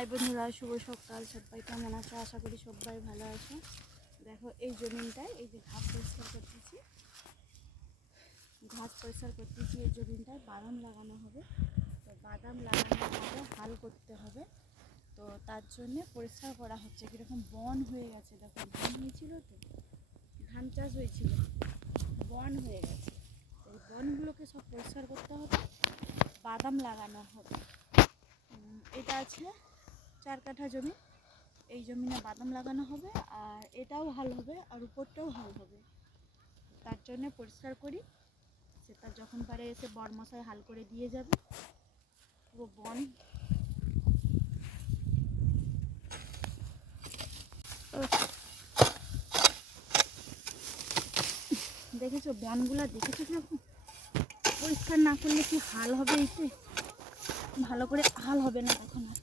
High বন্ধুরা, শুভ সকাল। সবাই কেমন আছো? আশা করি সবাই ভালো আছো। দেখো এই জমিনটায় এই যে ঘাস পরিষ্কার করতেছি এই জমিনটায় বাদাম লাগানো হবে। তো বাদাম লাগানোর আগে হাল করতে হবে, তো তার জন্যে পরিষ্কার করা হচ্ছে। কীরকম বন হয়ে গেছে দেখো, ধান হয়েছিল তো, ধান চাষ হয়েছিল, বন হয়ে গেছে। এই বনগুলোকে সব পরিষ্কার করতে হবে, বাদাম লাগানো হবে। এটা আছে 4 কাঠা জমি, এই জমিনে বাদাম লাগানো হবে, আর এটাও হাল হবে আর উপরটাও হাল হবে। তার জন্য পরিষ্কার করি, সেটা যখন পারে এসে বড়মশাই হাল করে দিয়ে যাবে। পুরো বন দেখেছো, বনগুলা দেখেছো কিরকম পরিষ্কার না করলে কি হাল হবে। এতে ভালো করে হাল হবে না তখন আর।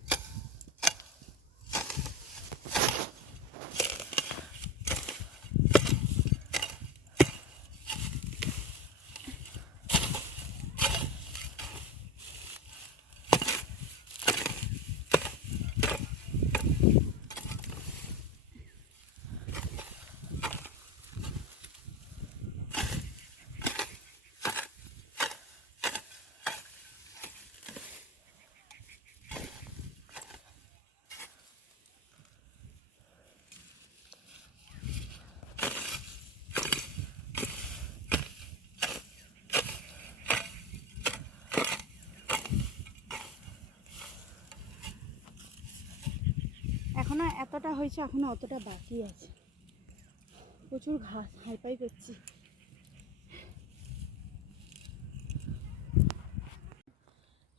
এখনো এতটা হয়েছে, এখনো অতটা বাকি আছে। প্রচুর ঘাস, হাইপাই করছি।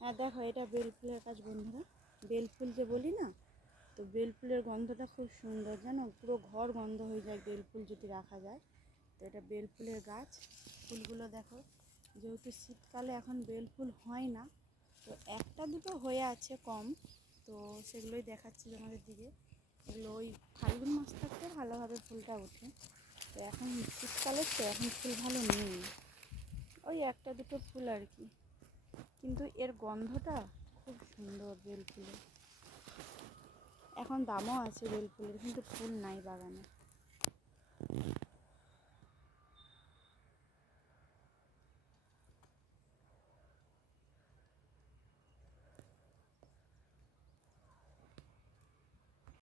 হ্যাঁ দেখো, এটা বেলফুলের গাছ বন্ধুরা। বেলফুল যে বলি না, তো বেলফুলের গন্ধটা খুব সুন্দর, জানো, পুরো ঘর গন্ধ হয়ে যায় বেলফুল যদি রাখা যায়। তো এটা বেলফুলের গাছ। ফুলগুলো দেখো, যেহেতু শীতকালে এখন বেলফুল হয় না, তো একটা দুটো হয়ে আছে কম, তো সেগুলোই দেখাচ্ছি তোমাদের দিকে। এগুলো ওই ফাল্গুন মাস থাকতে ভালোভাবে ফুলটা ওঠে। তো এখন শীতকালে তো এখন ফুল ভালো নেই, ওই একটা দুটো ফুল আর কি, কিন্তু এর গন্ধটা খুব সুন্দর বেলফুলের। এখন দামও আছে বেলফুলের, কিন্তু ফুল নাই বাগানে।